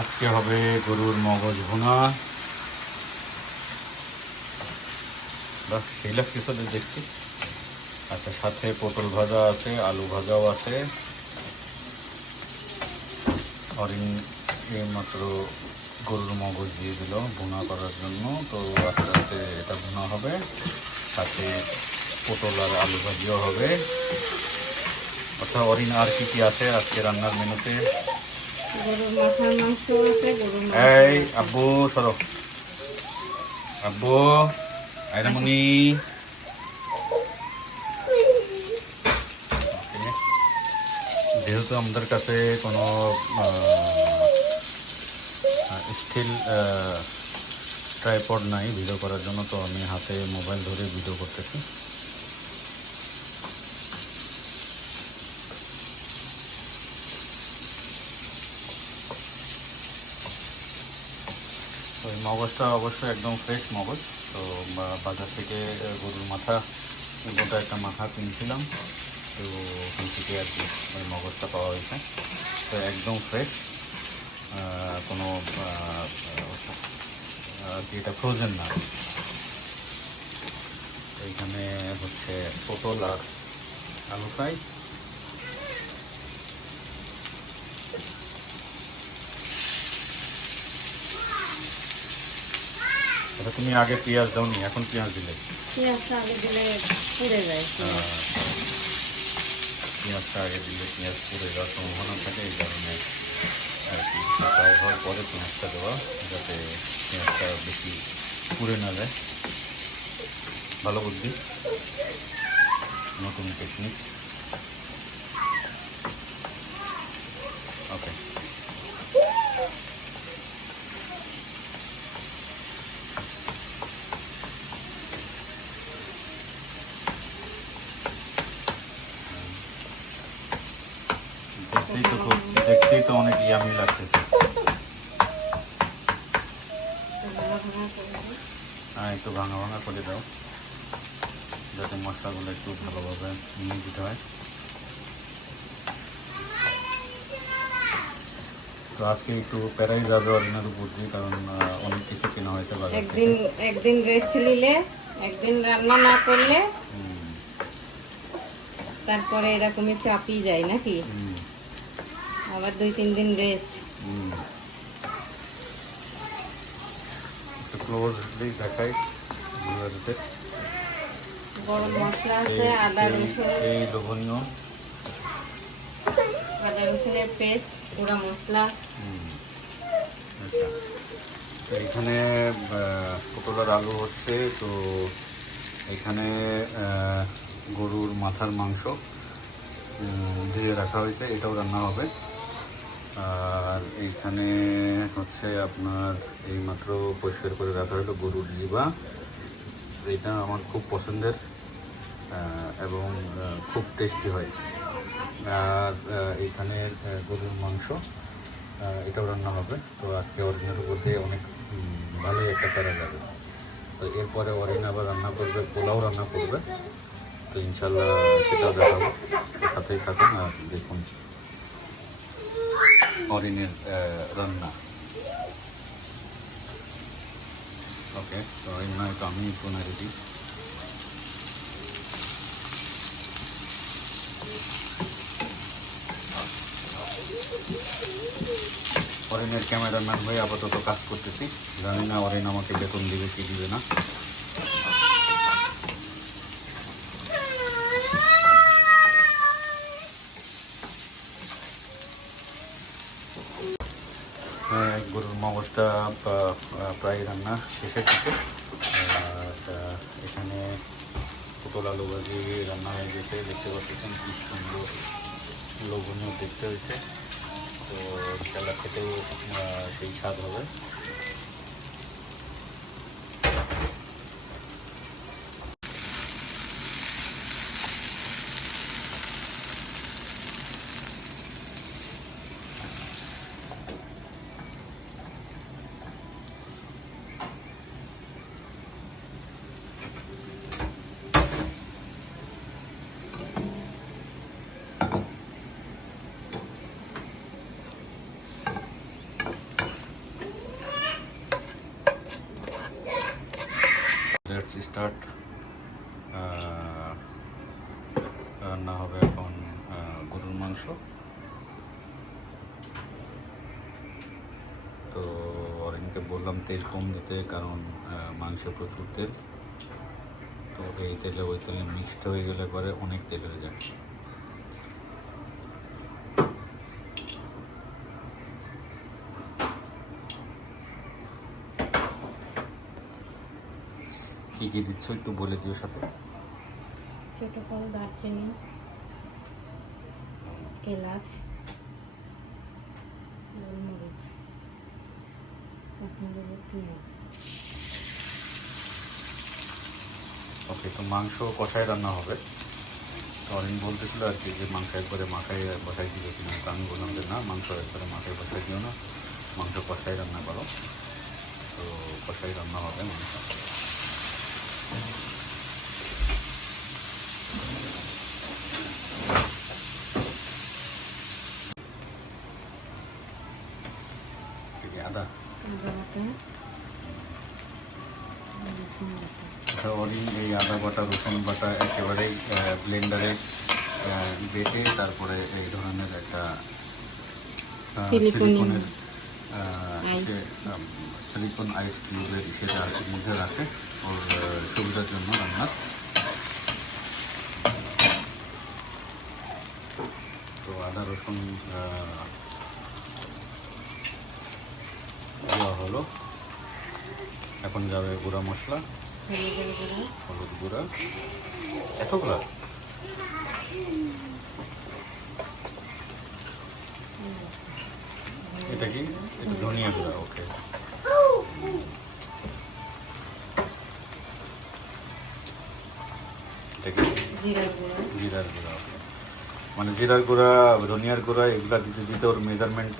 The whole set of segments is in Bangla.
আজকে হবে গরুর মগজ ভুনা। দেখছি। আচ্ছা সাথে পটল ভাজা আছে, আলু ভাজাও আছে। অরিন মাত্র গরুর মগজ দিয়ে দিল ভুনা করার জন্য। তো আস্তে আস্তে এটা ভুনা হবে। সাথে পটল আর আলু ভাজিও হবে। অর্থাৎ অরিন আর কি কি আছে আজকে রান্নার মেনুতে? এই আব্বু সরো। আব্বু আইরামণি যেহেতু আমাদের কাছে কোনো স্টিল ট্রাইপড নাই ভিডিও করার জন্য তো আমি হাতে মোবাইল ধরে ভিডিও করতেছি। মগজটা অবশ্যই একদম ফ্রেশ মগজ। তো বাজার থেকে গরুর মাথা, গোটা একটা মাথা কিনছিলাম। তো, ওখান থেকে আর কি ওই মগজটা পাওয়া হয়েছে। তো, একদম ফ্রেশ কোনো আর কি এটা ফ্রোজেন না। এইখানে হচ্ছে পটল আর আলু ফ্রাই এটা তুমি আগে পেঁয়াজ দাওনি এখন পেঁয়াজ দিলে? পেঁয়াজটা আগে দিলে পুড়ে যায় আহ, পেঁয়াজটা আগে দিলে পেঁয়াজ পুড়ে যাওয়ার সম্ভাবনা থাকে এই কারণে আর কি। ফ্রাই হওয়ার পরে পেঁয়াজটা দেওয়া যাতে পেঁয়াজটা বেশি পুড়ে না যায়। ভালো বুদ্ধি। নতুন টেকনিক ওকে দেখতেই তো খুব দেখতেই তো অনেক ইয়ামি লাগতেছে। করে হ্যাঁ একটু ভাঙা ভাঙা করে দাও। যাতে মশলাগুলো একটু ভালোভাবে মিলিত হয়। তো আজকে একটু প্যারাই যাবে অরিনার উপর দিয়ে কারণ অনেক কিছু কেনা হয়েছে একদিন একদিন রেস্ট নিলে একদিন রান্না না করলে তারপরে এরকমই চাপই যায় নাকি? হুম, আবার দুই তিন দিন রেস্ট দেখাই। গরম মশলা আছে এই- আদা রসুন। এই লোভনীয় আদা রসুনের পেস্ট গুঁড়া মশলা। আচ্ছা। এখানে আহ, আলু হচ্ছে তো এখানে গরুর মাথার মাংস দিয়ে রাখা হয়েছে এটাও রান্না হবে। আর এইখানে হচ্ছে আপনার এইমাত্র পরিষ্কার করে রাখা হলো গরুর জিবা এটা আমার খুব পছন্দের এবং খুব টেস্টি হয়। আর এইখানে গরুর মাংস এটাও রান্না হবে। তো আজকে অরিজিনাল বলতে অনেক ভালোই একটা প্যারা যাবে। তো এরপরে অরিন আবার রান্না করবে, পোলাও রান্না করবে। তো ইনশাল্লাহ সেটাও দেখাবো। সাথেই থাকুন আর দেখুন। অরিনের রান্না ওকে তো এই নয় তো আমি একটু না রেডি অরিনের ক্যামেরাম্যান হয়ে আপাতত কাজ করতেছি জানি না অরিন আমাকে বেতন দিবে কি দিবে না গরুর আহ, প্রায় রান্না শেষের দিকে। এখানে পটল আলু ভাজি রান্না হয়ে গেছে। দেখতে পাচ্ছেন কি সুন্দর লোভনীয় দেখতে হয়েছে। তো খেলা খেতেও সেই স্বাদ হবে। তেল কম দিতে, কারণ মাংসে প্রচুর তেল। তো এই তেলে ওই তেলে মিক্সড হয়ে গেলে পরে অনেক তেল হয়ে যায়। কি কি দিচ্ছ একটু বলে দিও সাথে। ছোট ফল, দারচিনি, এলাচ গোলমরিচ ওকে তো মাংস কষায় রান্না হবে। অরিন বলতেছিল আর কি যে মাংস একবারে মাথায় বসাই দিল কিনা আমি বললাম যে না, মাংস একবারে মাথায় বসাই দিও না। মাংস কষায় রান্না করো। তো কষাই রান্না হবে মাংস ঠিক আছে, আদা আদা বাটা রসুন অরিন এই আদা বাটা রসুন বাটা একেবারেই ব্লেন্ডারে বেটে তারপরে এই ধরনের একটা। সিলিকনের, সিলিকন আইস কিউবের সেটা মধ্যে রাখে ওর সুবিধার জন্য রান্নার। তো আদা রসুন দেওয়া হলো। এখন যাবে গুঁড়া মশলা। হলুদ গুঁড়া। এতগুলা? এটা কি? ধনিয়া গুঁড়া ওকে। জিরার গুঁড়া। ওকে। মানে জিরার গুঁড়া ধনিয়ার গুঁড়া এগুলা দিতে দিতে ওর মেজারমেন্ট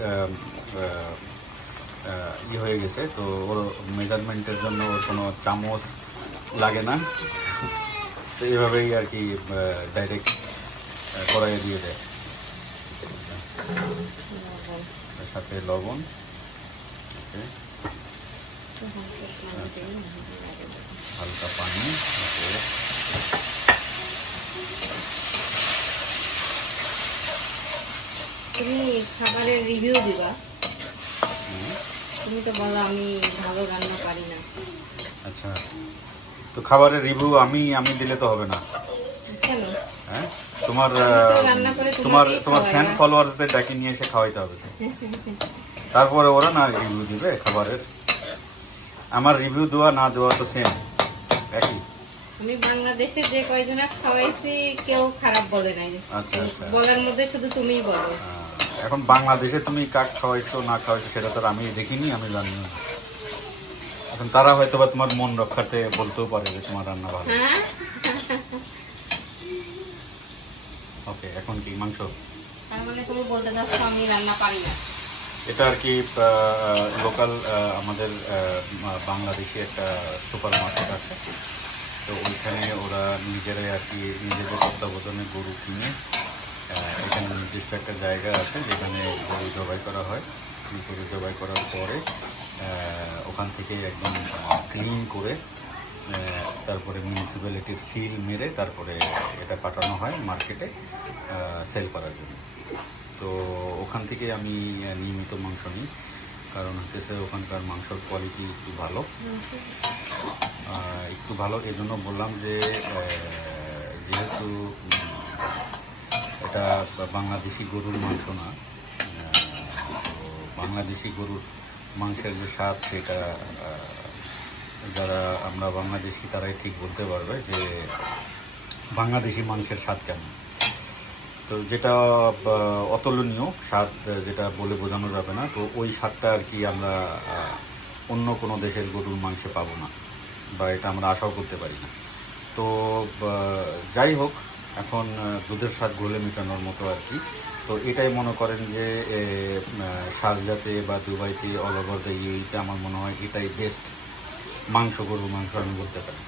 ই হয়ে গেছে। তো ওর মেজারমেন্টের জন্য ওর কোনো চামচ লাগে না। তো এভাবেই আর কি ডাইরেক্ট কড়াইয়ে দিয়ে দেয়। সাথে লবণ। হালকা পানি। তুমি খাবারের রিভিউ দিবা। তুমি তো বলো আমি ভালো রান্না পারি না। আচ্ছা। তো খাবারের রিভিউ আমি আমি দিলে তো হবে না। হ্যাঁ? তোমার তোমার তোমার ফ্যান ফলোয়ারদের ডাকি নিয়ে এসে খাওয়াইতে হবে। তারপরে ওরা না রিভিউ দিবে খাবারের। আমার রিভিউ দেওয়া না দেওয়া তো সেম একই। আমি বাংলাদেশে যে কয়জনা খাওয়াইছি কেউ খারাপ বলে নাই। আচ্ছা, আচ্ছা। বলার মধ্যে শুধু তুমিই বলো। এখন বাংলাদেশে তুমি কাক খাওয়াইছো না খাওয়াইছো সেটা তো আমি দেখিনি আমি জানি না। এখন তারা হয়তো বা তোমার মন রক্ষাতে বলতেও পারে যে তোমার রান্না ভালো। হ্যাঁ। ওকে এখন কি মাংস? মানে তুমি বলতে চাচ্ছ আমি রান্না পারি না। এটা আর কি লোকাল আমাদের বাংলাদেশি একটা সুপার মার্কেট আছে। তো ওইখানে ওরা নিজেরাই আর কি নিজেদের তত্ত্বাবধানে গরু কিনে এখানে নির্দিষ্ট একটা জায়গা আছে যেখানে গরু জবাই করা হয়। গরু জবাই করার পরে ওখান থেকে একদম ক্লিন করে তারপরে মিউনিসিপ্যালিটির সিল মেরে তারপরে এটা পাঠানো হয় মার্কেটে সেল করার জন্য। তো ওখান থেকে আমি নিয়মিত মাংস নিই, কারণ হচ্ছে ওখানকার মাংসর কোয়ালিটি একটু ভালো। একটু ভালো এই জন্য বললাম যে যেহেতু, এটা বাংলাদেশি গরুর মাংস না বাংলাদেশি গরুর মাংসের যে স্বাদ, সেটা যারা আমরা বাংলাদেশি তারাই ঠিক বলতে পারবে যে বাংলাদেশি মাংসের স্বাদ কেমন। তো যেটা অতুলনীয় স্বাদ, যেটা বলে বোঝানো যাবে না। তো ওই স্বাদটা আর কি আমরা অন্য কোনো দেশের গরুর মাংসে পাবো না বা এটা আমরা আশাও করতে পারি না। তো যাই হোক, এখন দুধের স্বাদ ঘোলে মেটানোর মতো আর কি। তো এটাই মনে করেন যে শারজাতে বা দুবাইতে অল ওভার দ্য ইউতে আমার মনে হয় এটাই বেস্ট মাংস গরুর মাংস আমি বলতে পারি।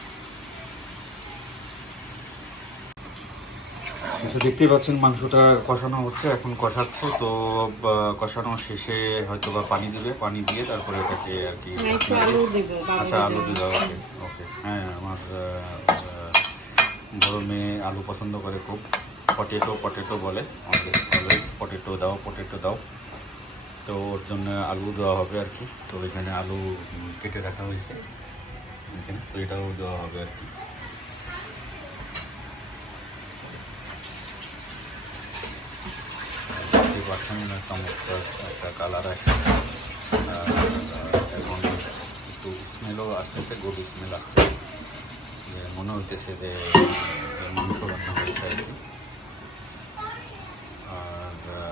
তো দেখতেই পাচ্ছেন মাংসটা কষানো হচ্ছে এখন কষাচ্ছে তো কষানো শেষে হয়তো বা পানি দেবে পানি দিয়ে তারপরে এটাকে আর কি আচ্ছা আলু দেবে। দিলে ওকে ওকে হ্যাঁ আমার বড় মেয়ে আলু পছন্দ করে খুব। পটেটো পটেটো বলে। অলওয়েজ পটেটো দাও পটেটো দাও। তো ওর জন্য আলু দেওয়া হবে আর কি। তো এখানে আলু কেটে রাখা হয়েছে। এখানে তো এটাও দেওয়া হবে আর কি। পাচ্ছেন না একটা কালার আছে। এখন একটু স্মেলও আসতেছে গরু স্মেল আসছে। মনে হইতেছে যে মাংস রান্না হয়েছে আর কি।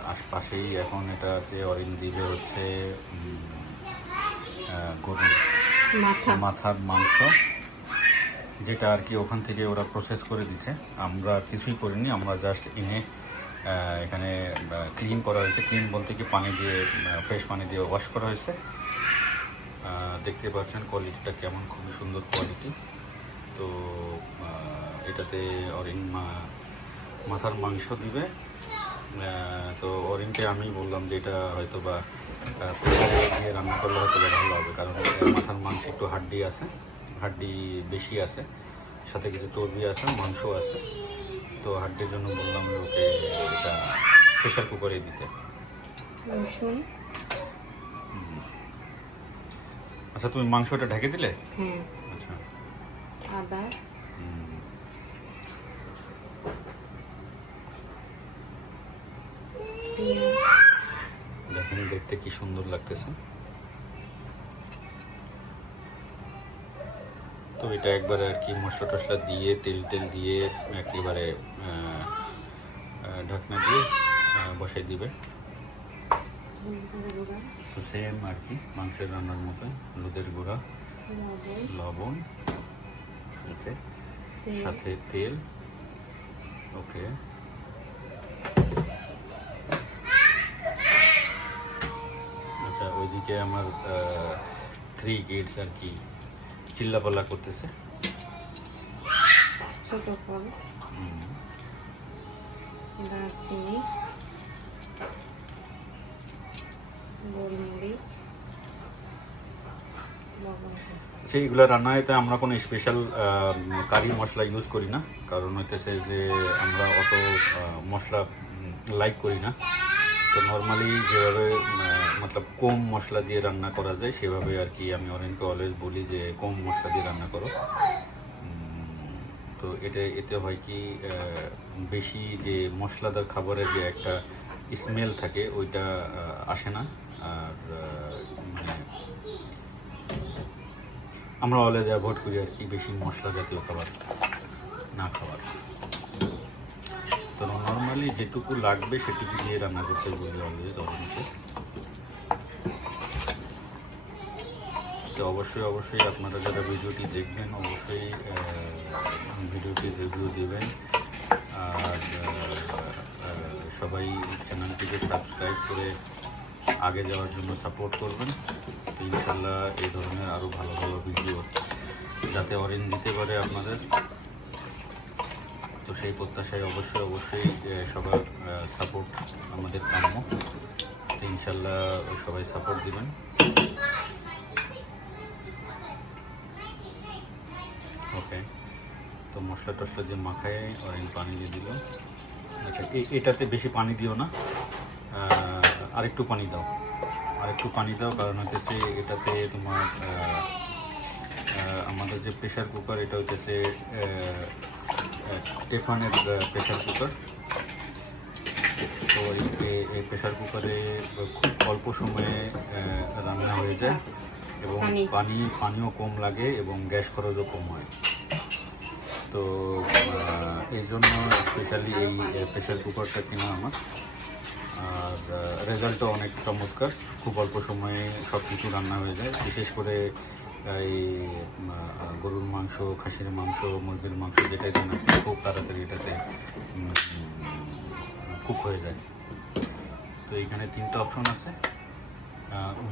আশপাশেই এখন এটাতে অরিন দিবে হচ্ছে গরুর মাথার মাংস যেটা আর কি ওখান থেকে ওরা প্রসেস করে দিচ্ছে আমরা কিছুই করিনি আমরা জাস্ট এনে এখানে ক্লিন করা হয়েছে। ক্লিন বলতে কি পানি দিয়ে ফ্রেশ পানি দিয়ে ওয়াশ করা হয়েছে। দেখতে পাচ্ছেন কোয়ালিটিটা কেমন খুবই সুন্দর কোয়ালিটি তো এটাতে অরিন মা- মাথার মাংস দিবে। তো অরিনকে আমি বললাম যে এটা হয়তো বা দিয়ে রান্না করলে হয়তো বা ভালো হবে কারণ মাথার মাংস একটু হাড্ডি আছে হাড্ডি বেশি আছে সাথে কিছু চর্বি আছে মাংস আছে। তো হাড্ডির জন্য বললাম ওকে এটা প্রেশার কুকারে দিতে। রসুন। আচ্ছা তুমি মাংসটা ঢেকে দিলে? হ্যাঁ। আচ্ছা। আদা হুম। পেঁয়াজ দেখেন, দেখতে কি সুন্দর লাগতেছে। তো এটা একবারে আর কি মশলা টশলা দিয়ে, তেল তেল দিয়ে একেবারে ঢাকনা দিয়ে বসাই দিবে। তো সেম আর কি, মাংসের রান্নার মতো হলুদের গুঁড়া, লবণ, ওকে, সাথে তেল, ওকে। আচ্ছা ওইদিকে আমার থ্রি কিডস আর কি চিল্লাপাল্লা করতেছে। ছোট ফল। দারচিনি গোলমরিচ সেইগুলো রান্নাতে আমরা কোনো স্পেশাল কারি মশলা ইউজ করি না। কারণ হইতেছে যে আমরা অত মশলা লাইক করি না। তো নর্মালি যেভাবে মতলব কম মশলা দিয়ে রান্না করা যায় সেভাবে আর কি আমি অরেনকে অলওয়েজ বলি যে কম মশলা দিয়ে রান্না করো তো এটা এতে হয় কি বেশি যে মশলাদার খাবারের যে একটা স্মেল থাকে, ওইটা আসে না। আর মানে আমরা অলওয়েজ অ্যাভয়েড করি আর কি বেশি মশলা জাতীয় খাবার না খাবার তো নর্মালি যেটুকু লাগবে সেটুকু দিয়ে রান্না করতে বলি অলওয়েজ অবশ্যই তো অবশ্যই অবশ্যই আপনারা যারা ভিডিওটি দেখবেন, অবশ্যই ভিডিওটি রিভিউ দেবেন। আর সবাই চ্যানেলটিকে সাবস্ক্রাইব করে আগে যাওয়ার জন্য সাপোর্ট করবেন। ইনশাল্লাহ এই ধরনের আরও ভালো ভালো ভিডিও যাতে অরেঞ্জ দিতে পারে আপনাদের। তো সেই প্রত্যাশায় অবশ্যই অবশ্যই সবার সাপোর্ট আমাদের কাম্য। ইনশাল্লাহ সবাই সাপোর্ট দিবেন। ওকে তো মশলা টশলা দিয়ে মাখায় অরেঞ্জ পানি দিয়ে দিল। আচ্ছা এটাতে বেশি পানি দিও না। আরেকটু পানি দাও। আরেকটু পানি দাও, কারণ হচ্ছে এটাতে তোমার আমাদের যে প্রেশার কুকার এটা হচ্ছে টেফানের প্রেশার কুকার তো এই প্রেশার কুকারে খুব অল্প সময়ে রান্না হয়ে যায়। এবং পানি। পানি পানিও কম লাগে এবং গ্যাস খরচও কম হয়। তো এই জন্য স্পেশালি এই প্রেশার কুকারটা কেনা আমার। আর রেজাল্টও অনেক চমৎকার। খুব অল্প সময়ে সব কিছু রান্না হয়ে যায়। বিশেষ করে এই গরুর মাংস খাসির মাংস মুরগির মাংস যেটাই দেন খুব তাড়াতাড়ি এটাতে কুক হয়ে যায়। তো এখানে তিনটা অপশন আছে।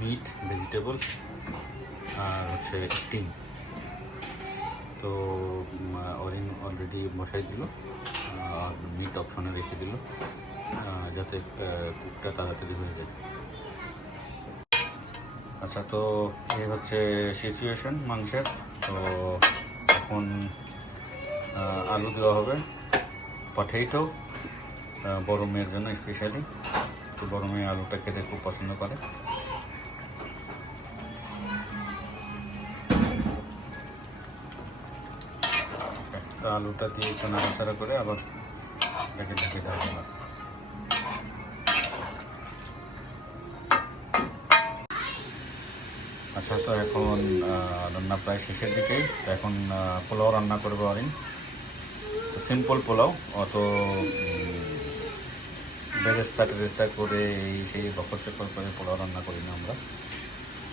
মিট ভেজিটেবল আর হচ্ছে স্টিম তো অরিন অলরেডি বসাই দিল আর মিট অপশনে রেখে দিল যাতে কুকটা তাড়াতাড়ি হয়ে যায়। আচ্ছা তো এই হচ্ছে সিচুয়েশন মাংসের। তো এখন আলু দেওয়া হবে আহ, বড় মেয়ের জন্য স্পেশালি তো বড় মেয়ে আলুটা খেতে খুব পছন্দ করে। আলুটা দিয়ে একটু নাড়াচাড়া করে আবার ঢেকে ঢেকে দেওয়া হবে। আচ্ছা তো এখন রান্না প্রায় শেষের দিকেই। এখন পোলাও রান্না করব অরিন সিম্পল পোলাও, অত বেরেস্তা টেরেস্তা করে এই সেই বকর চকর করে পোলাও রান্না করি না আমরা।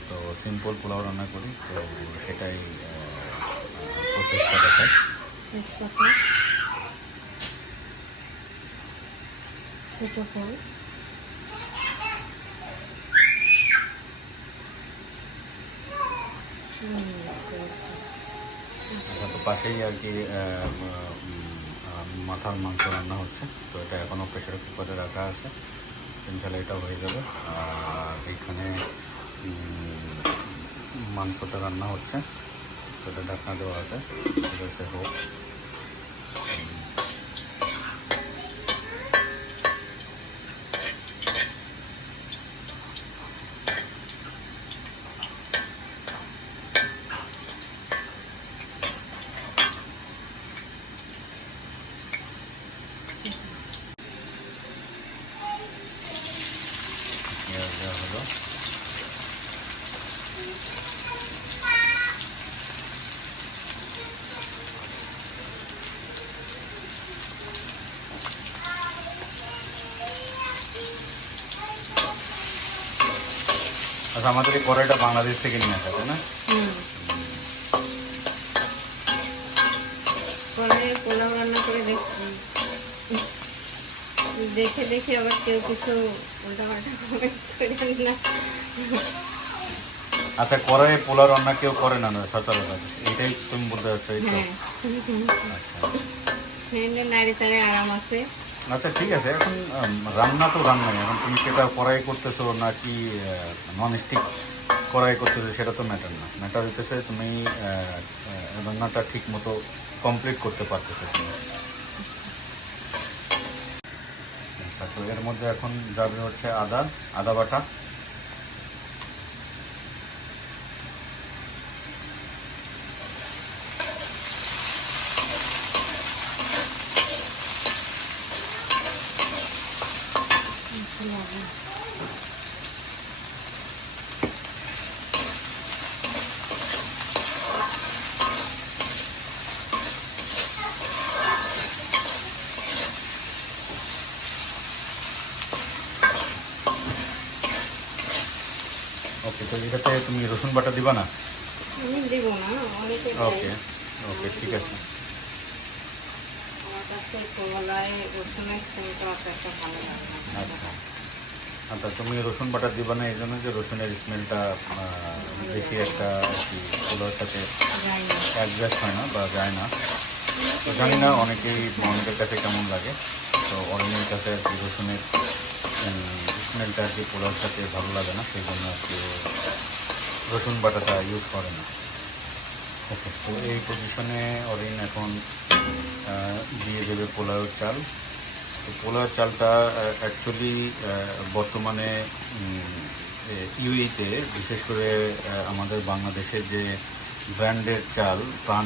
তো সিম্পল পোলাও রান্না করি, তো সেটাই প্রচেষ্টা দেখায়। ফল পাশেই আর কি মাথার মাংস রান্না হচ্ছে। তো এটা এখনও প্রেশার কুকারে রাখা আছে। ইনশাল্লাহ এটা হয়ে যাবে। আর এখানে মাংসটা রান্না হচ্ছে। এটা ঢাকনা দেওয়া আছে। হোক পেঁয়াজ দেওয়া হলো আচ্ছা আমাদের এই কড়াইটা বাংলাদেশ থেকে নিয়ে আসা তাই না? পোলাও রান্না করে দেখছি। দেখে দেখে আবার কেউ কিছু আচ্ছা কড়াইয়ে পোলাও রান্না কেউ করে না না সচরাচর? এটাই তুমি বলতে তো? হ্যাঁ। আচ্ছা ফ্রেন্ডের নাড়ি আরাম আছে। আচ্ছা ঠিক আছে। এখন রান্না তো রান্নাই। এখন তুমি সেটা কড়াই করতেছো নাকি নন স্টিক কড়াই করতেছো, সেটা তো ম্যাটার না। ম্যাটার হইতেছে তুমি রান্নাটা ঠিক মতো কমপ্লিট করতে পারতেছো তুমি তো এর মধ্যে এখন যাবে হচ্ছে আদা আদা বাটা ওকে তো এটাতে তুমি রসুন বাটা দিবা না আমি দিব না অনেকে ওকে দেয় ওকে ঠিক আছে আমার কাছে পোলায় রসুনের সেন্টটা অত একটা ভালো লাগে না আচ্ছা আচ্ছা তুমি রসুন বাটা দিবা না এই জন্য যে রসুনের স্মেলটা বেশি একটা পোলাওর সাথে অ্যাডজাস্ট হয় না বা যায় না। তো জানি না অনেকেই অনেকের কাছে কেমন লাগে। তো অনেকের কাছে আর কি রসুনের স্মেলটা আর কি পোলাওর সাথে ভালো লাগে না, সেই জন্য আর কি রসুন বাটাটা ইউজ করে না। ওকে তো এই পজিশনে অরিন এখন দিয়ে দেবে পোলাওয়ের চাল। তো পোলাওয়ের চালটা অ্যাকচুয়ালি বর্তমানে ইউইতে বিশেষ করে আমাদের বাংলাদেশের যে ব্র্যান্ডের চাল, প্রাণ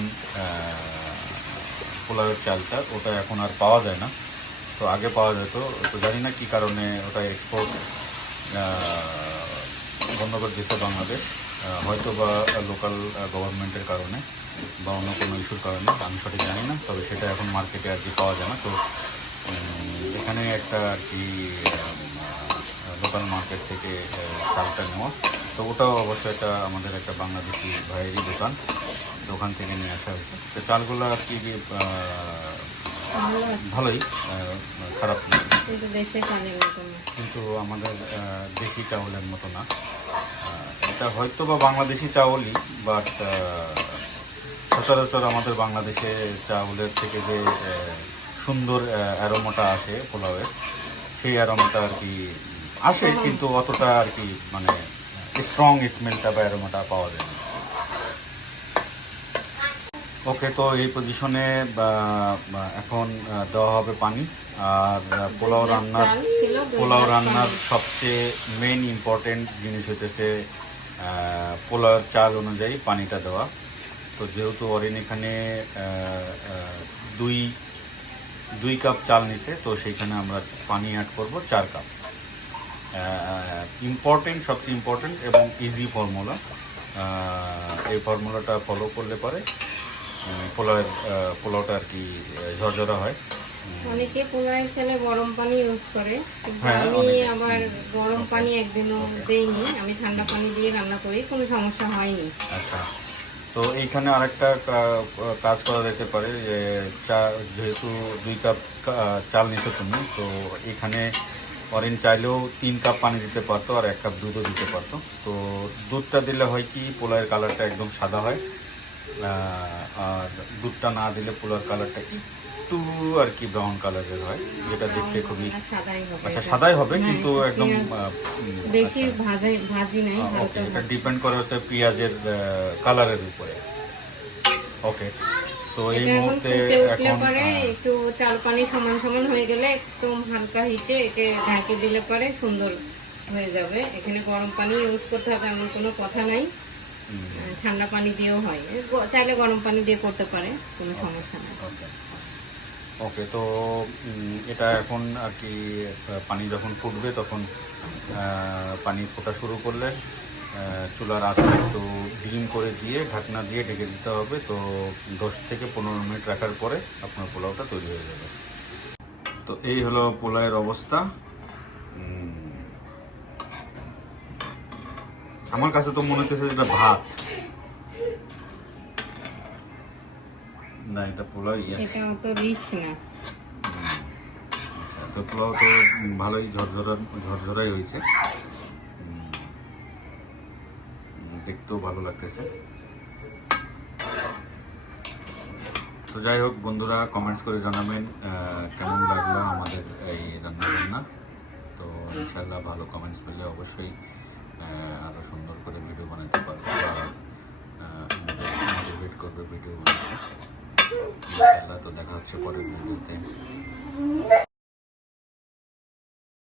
পোলাওয়ের চালটা, ওটা এখন আর পাওয়া যায় না। তো আগে পাওয়া যেত, তো জানি না কী কারণে ওটা এক্সপোর্ট বন্ধ করে দিচ্ছে বাংলাদেশ। হয়তো বা লোকাল গভর্নমেন্টের কারণে বা অন্য কোনো ইস্যুর কারণে, আমি সঠিক জানি না, তবে সেটা এখন মার্কেটে আর কি পাওয়া যায় না। তো এখানে একটা আর কি লোকাল মার্কেট থেকে চালটা নেওয়া। তো ওটাও অবশ্যই এটা আমাদের একটা বাংলাদেশি ভাইয়েরই দোকান। দোকান থেকে নিয়ে আসা হয়েছে। তো চালগুলো আর কি ভালোই খারাপ না। কিন্তু আমাদের দেশি চাউলের মতো না। এটা হয়তো বা বাংলাদেশি চাউলই বাট সচরাচর আমাদের বাংলাদেশে চাউলের থেকে যে সুন্দর অ্যারোমাটা আসে পোলাওয়ের। সেই অ্যারোমাটা আর কি আসে কিন্তু অতটা আর কি মানে স্ট্রং স্মেলটা বা অ্যারোমাটা পাওয়া যায় না। ওকে তো এই পজিশনে এখন দেওয়া হবে পানি। আর পোলাও রান্নার পোলাও রান্নার সবচেয়ে মেন ইম্পর্টেন্ট জিনিস হতেছে পোলাওয়ের চাল অনুযায়ী পানিটা দেওয়া। তো যেহেতু অরিন এখানে দুই দুই কাপ চাল নিতে তো সেইখানে আমরা পানি অ্যাড করব চার কাপ। ইম্পর্টেন্ট সবচেয়ে ইম্পর্টেন্ট এবং ইজি ফর্মুলা এই ফর্মুলাটা ফলো করলে পরে পোলাওয়ের পোলাওটা আর কি ঝরঝরা হয়। অনেকে পোলাওয়ের চালে গরম পানি ইউজ করে হ্যাঁ, আমি আবার গরম পানি একদিনও দেইনি। আমি ঠান্ডা পানি দিয়ে রান্না করি কোনো সমস্যা হয়নি। আচ্ছা। তো এইখানে আরেকটা কা- কাজ করা যেতে পারে, যে চা- যেহেতু দুই কাপ চাল নিতে তুমি, তো এখানে অরেঞ্জ চাইলেও তিন কাপ পানি দিতে পারতো আর এক কাপ দুধও দিতে পারতো। তো দুধটা দিলে হয় কি পোলায়ের কালারটা একদম সাদা হয় আর দুধটা না দিলে পোলার কালারটা একটু আর কি ব্রাউন কালারের হয় যেটা দেখতে খুবই আচ্ছা সাদাই হবে হ্যাঁ, কিন্তু একদম বেশি আচ্ছা। ভাজা নাই ওকে এটা ডিপেন্ড করে হচ্ছে পেঁয়াজের কালারের উপরে। ওকে তো এই মুহূর্তে এখন একটু চাল পানি সমান সমান হয়ে গেলে একদম হালকা হিটে একে ঢাকে দিলে পরে সুন্দর হয়ে যাবে। এখানে গরম পানি ইউজ করতে হবে এমন কোনো কথা নাই। ঠান্ডা পানি দিয়েও হয়। চাইলে গরম পানি দিয়ে করতে পারে কোনো সমস্যা নেই। ওকে, তো এটা এখন আর কি পানি যখন ফুটবে তখন পানি ফোটা শুরু করলে চুলার আঁচে একটু ডিম করে দিয়ে, ঢাকনা দিয়ে ঢেকে দিতে হবে। তো, দশ থেকে পনেরো মিনিট রাখার পরে আপনার পোলাওটা তৈরি হয়ে যাবে। তো, এই হলো পোলাওয়ের অবস্থা। আমার কাছে তো মনে হচ্ছে এটা ভাত। না এটা পোলাও ইয়ে। এটা অত রিচ না। তো পোলাও তো ভালোই ঝরঝরা ঝরঝরাই হয়েছে। দেখতেও ভালো লাগতেছে। তো যাই হোক বন্ধুরা কমেন্টস করে জানাবেন কেমন লাগল আমাদের এই রান্না বান্না তো ইনশাল্লাহ ভালো কমেন্টস পেলে অবশ্যই আহ, আরও সুন্দর করে ভিডিও বানাতে পারব আর মোটিভেট করবে ভিডিও বানাতে। ইনশাল্লাহ তো দেখা হচ্ছে পরের ভিডিওতে